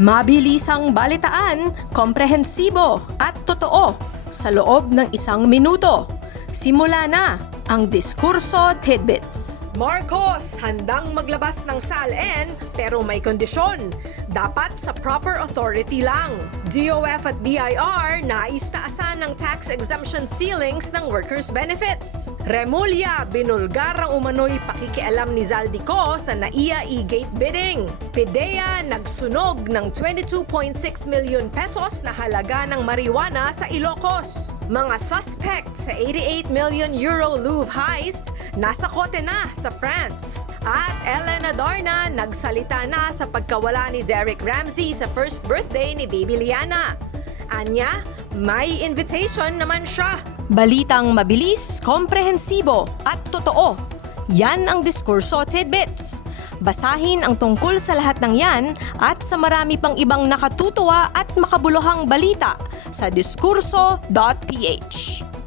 Mabilisang balitaan, komprehensibo at totoo sa loob ng isang minuto. Simula na ang Diskurso Tidbits. Marcos, handang maglabas ng SALN pero may kondisyon. Dapat sa proper authority lang. DOF at BIR nais taasan tax exemption ceilings ng workers' benefits. Remulla, binulgar ang umano'y pakikialam ni Zaldico sa NAIA e-gate bidding. PIDEA, nagsunog ng 22.6 million pesos na halaga ng marijuana sa Ilocos. Mga suspect sa 88 million euro Louvre heist, nasa kote na sa France. At Elena Dorna nagsalita na sa pagkawala ni Derek Ramsey sa first birthday ni Baby Liana. Anya, may invitation naman siya. Balitang mabilis, komprehensibo at totoo. Yan ang Diskurso Tidbits. Basahin ang tungkol sa lahat ng yan at sa marami pang ibang nakatutuwa at makabuluhang balita sa diskurso.ph.